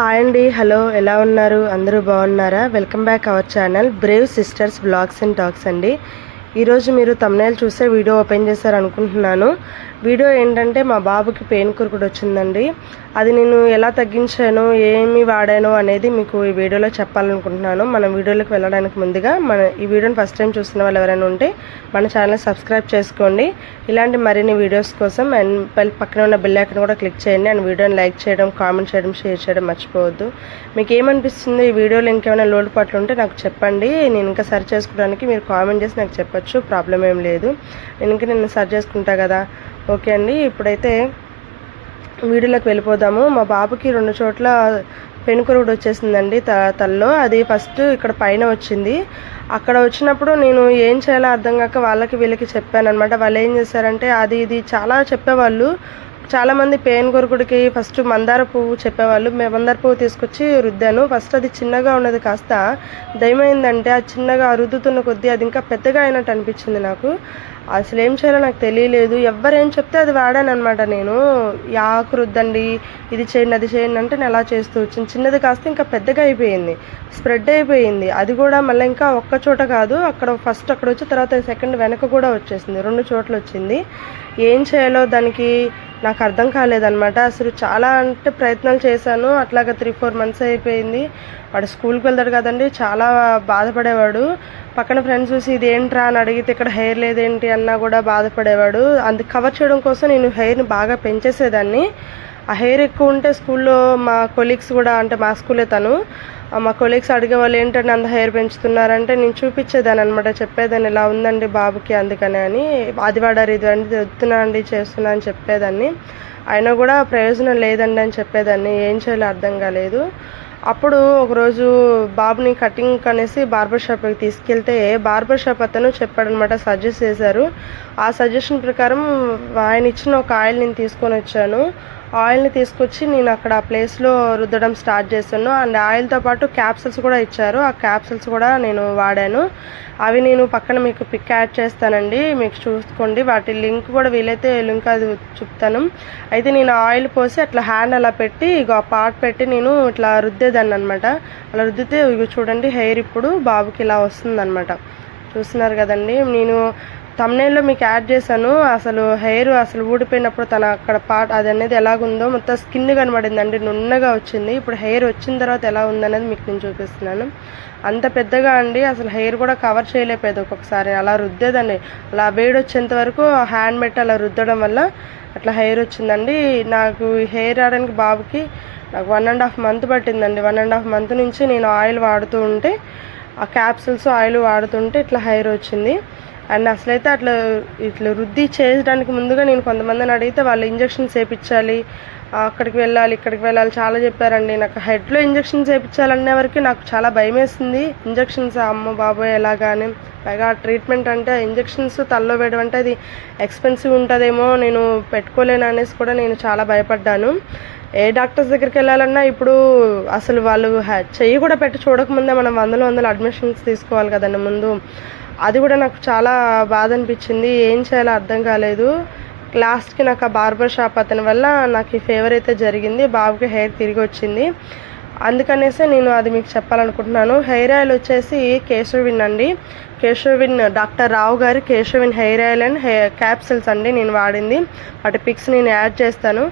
Hi అండి. Hello ఎలా ఉన్నారు? అందరూ బాగున్నారా? Welcome back our channel brave sisters blogs and talks అండి. ఈరోజు మీరు తమ్నేల్ చూసే వీడియో ఓపెన్ చేశారు అనుకుంటున్నాను వీడియో ఏంటంటే మా బాబుకి పెయిన్ కురుకుడు వచ్చిందండి. అది నేను ఎలా తగ్గించాను ఏమి వాడాను అనేది మీకు ఈ వీడియోలో చెప్పాలనుకుంటున్నాను. మన వీడియోలోకి వెళ్ళడానికి ముందుగా మన ఈ వీడియోని ఫస్ట్ టైం చూస్తున్న వాళ్ళు ఎవరైనా ఉంటే మన ఛానల్ సబ్స్క్రైబ్ చేసుకోండి. ఇలాంటి మరిన్ని వీడియోస్ కోసం అండ్ పక్కన ఉన్న బెల్ ఐకన్ కూడా క్లిక్ చేయండి. అండ్ వీడియోని లైక్ చేయడం కామెంట్ చేయడం షేర్ చేయడం మర్చిపోవద్దు. మీకు ఏమనిపిస్తుంది? ఈ వీడియోలో ఇంకేమైనా లోటుపాట్లు ఉంటే నాకు చెప్పండి. నేను ఇంకా సరి చేసుకోవడానికి మీరు కామెంట్ చేసి నాకు చెప్పచ్చు. ప్రాబ్లం ఏం లేదు. నేను ఇంకా నేను సరి చేసుకుంటా కదా. ఓకే అండి ఇప్పుడైతే వీడియోలోకి వెళ్ళిపోదాము. మా బాబుకి రెండు చోట్ల పెనుకురుడు వచ్చేసిందండి త తల్లో. అది ఫస్ట్ ఇక్కడ పైన వచ్చింది. అక్కడ వచ్చినప్పుడు నేను ఏం చేయాలో అర్థం కాక వాళ్ళకి వీళ్ళకి చెప్పాను అనమాట వాళ్ళు ఏం చేశారంటే అది ఇది చాలా చెప్పేవాళ్ళు. చాలామంది పేన్ గురుకుడికి ఫస్ట్ మందార పువ్వు చెప్పేవాళ్ళు. మేము మందార పువ్వు తీసుకొచ్చి రుద్దాను. ఫస్ట్ అది చిన్నగా ఉన్నది కాస్త. దయమైందంటే అది చిన్నగా రుద్దుతున్న కొద్దీ అది ఇంకా పెద్దగా అయినట్టు అనిపించింది నాకు. అసలు ఏం చేయాలో నాకు తెలియలేదు. ఎవరేం చెప్తే అది వాడాను అనమాట నేను. ఈ రుద్దండి ఇది చేయండి అది చేయండి అంటే నేను అలా చేస్తూ వచ్చింది చిన్నది కాస్త ఇంకా పెద్దగా అయిపోయింది. స్ప్రెడ్ అయిపోయింది. అది కూడా మళ్ళీ ఇంకా ఒక్క చోట కాదు అక్కడ ఫస్ట్ అక్కడ వచ్చి తర్వాత సెకండ్ వెనక కూడా వచ్చేసింది. రెండు చోట్ల వచ్చింది. ఏం చేయాలో దానికి నాకు అర్థం కాలేదనమాట అసలు చాలా అంటే ప్రయత్నాలు చేశాను. అట్లాగా త్రీ ఫోర్ మంత్స్ అయిపోయింది. వాడు స్కూల్కి వెళ్తాడు కదండి చాలా బాధపడేవాడు. పక్కన ఫ్రెండ్స్ చూసి ఇది అని అడిగితే ఇక్కడ హెయిర్ లేదేంటి? అన్నా కూడా బాధపడేవాడు. అందుకు కవర్ చేయడం కోసం నేను హెయిర్ని బాగా పెంచేసేదాన్ని. ఆ హెయిర్ ఎక్కువ ఉంటే స్కూల్లో మా కొలీగ్స్ కూడా అంటే మా స్కూలే తను మా కొలీగ్స్ అడిగే వాళ్ళు ఏంటంటే అంత హెయిర్ పెంచుతున్నారంటే? నేను చూపించేదాన్ని అనమాట చెప్పేదాన్ని ఇలా ఉందండి బాబుకి అందుకనే అని. అది వాడారు ఇది అండి వస్తున్నా అండి చేస్తున్నా అని చెప్పేదాన్ని. అయినా కూడా ప్రయోజనం లేదండి అని చెప్పేదాన్ని. ఏం చేయాలో అర్థం కాలేదు. అప్పుడు ఒకరోజు బాబుని కటింగ్ అనేసి బార్బర్ షాప్కి తీసుకెళ్తే బార్బర్ షాప్ అతను చెప్పాడనమాట సజెస్ట్ చేశారు. ఆ సజెషన్ ప్రకారం ఆయన ఇచ్చిన ఒక ఆయిల్ నేను తీసుకొని వచ్చాను. ఆయిల్ని తీసుకొచ్చి నేను అక్కడ ఆ ప్లేస్లో రుద్దడం స్టార్ట్ చేశాను. అండ్ ఆయిల్తో పాటు క్యాప్సిల్స్ కూడా ఇచ్చారు. ఆ క్యాప్సిల్స్ కూడా నేను వాడాను. అవి నేను పక్కన మీకు పిక్ యాడ్ చేస్తానండి. మీకు చూసుకోండి. వాటి లింక్ కూడా వీలైతే లింక్ అది చెప్తాను. అయితే నేను ఆయిల్ పోసి అట్లా హ్యాండ్ అలా పెట్టి ఇక ఆ పార్ట్ పెట్టి నేను ఇట్లా రుద్దేదాన్ని అనమాట అలా రుద్దితే ఇగో చూడండి హెయిర్ ఇప్పుడు బాబుకి ఇలా వస్తుందన్నమాట. చూస్తున్నారు కదండి. నేను తమ్నేల్లో మీకు యాడ్ చేశాను. అసలు హెయిర్ అసలు ఊడిపోయినప్పుడు తన అక్కడ పార్ట్ అది అనేది ఎలాగుందో మొత్తం స్కిన్ కనబడిందండి నున్నగా వచ్చింది. ఇప్పుడు హెయిర్ వచ్చిన తర్వాత ఎలా ఉందనేది మీకు నేను చూపిస్తున్నాను. అంత పెద్దగా అండి అసలు హెయిర్ కూడా కవర్ చేయలేకపోయేది ఒక్కొక్కసారి. అలా రుద్దేదండి. అలా వేడి వచ్చేంత వరకు హ్యాండ్ పెట్టి అలా రుద్దడం వల్ల అట్లా హెయిర్ వచ్చిందండి. నాకు హెయిర్ రావడానికి బాబుకి నాకు వన్ అండ్ హాఫ్ మంత్ పట్టిందండి. వన్ అండ్ హాఫ్ మంత్ నుంచి నేను ఆయిల్ వాడుతూ ఉంటే ఆ క్యాప్సిల్స్ ఆయిల్ వాడుతుంటే ఇట్లా హెయిర్ వచ్చింది. అండ్ అసలైతే అట్లా ఇట్లా వృద్ధి చేయడానికి ముందుగా నేను కొంతమందిని అడిగితే వాళ్ళు ఇంజక్షన్స్ వేయించాలి అక్కడికి వెళ్ళాలి ఇక్కడికి వెళ్ళాలి చాలా చెప్పారండి. నాకు హెడ్లో ఇంజక్షన్స్ వేయించాలనే వరకు నాకు చాలా భయం వేసింది ఇంజక్షన్స్ అమ్మ బాబోయ్ ఎలాగాని పైగా ట్రీట్మెంట్ అంటే ఇంజక్షన్స్ తల్లో వేయడం అంటే అది ఎక్స్పెన్సివ్ ఉంటుందేమో నేను పెట్టుకోలేను అనేసి కూడా నేను చాలా భయపడ్డాను. ఏ డాక్టర్స్ దగ్గరికి వెళ్ళాలన్నా ఇప్పుడు అసలు వాళ్ళు చెయ్యి కూడా పెట్టి చూడకముందే మనం వందల వందలు అడ్మిషన్స్ తీసుకోవాలి కదండి ముందు. అది కూడా నాకు చాలా బాధ అనిపించింది. ఏం చేయాలో అర్థం కాలేదు. లాస్ట్కి నాకు ఆ బార్బర్ షాప్ అతని వల్ల నాకు ఈ ఫేవర్ అయితే జరిగింది. బాబుకి హెయిర్ తిరిగి వచ్చింది. అందుకనేసే నేను అది మీకు చెప్పాలనుకుంటున్నాను. హెయిర్ ఆయిల్ వచ్చేసి కేశవిన్ అండి. కేశవిన్ డాక్టర్ రావు గారి Kesavin hair oil and hair capsules అండి నేను వాడింది. వాటి పిక్స్ నేను యాడ్ చేస్తాను.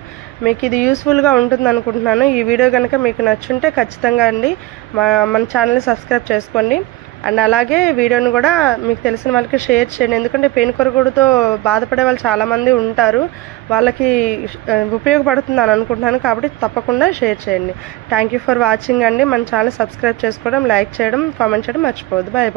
మీకు ఇది యూస్ఫుల్గా ఉంటుంది అనుకుంటున్నాను ఈ వీడియో కనుక మీకు నచ్చుంటే ఖచ్చితంగా అండి. మా మన ఛానల్ని సబ్స్క్రైబ్ చేసుకోండి. అండ్ అలాగే వీడియోని కూడా మీకు తెలిసిన వాళ్ళకి షేర్ చేయండి. ఎందుకంటే పెయిన్ కొరకుడుతో బాధపడే వాళ్ళు చాలామంది ఉంటారు. వాళ్ళకి ఉపయోగపడుతుంది అని అనుకుంటున్నాను. కాబట్టి తప్పకుండా షేర్ చేయండి. థ్యాంక్ యూ ఫర్ వాచింగ్ అండి. మన ఛానల్ సబ్స్క్రైబ్ చేసుకోవడం లైక్ చేయడం కామెంట్ చేయడం మర్చిపోవద్దు. బాయ్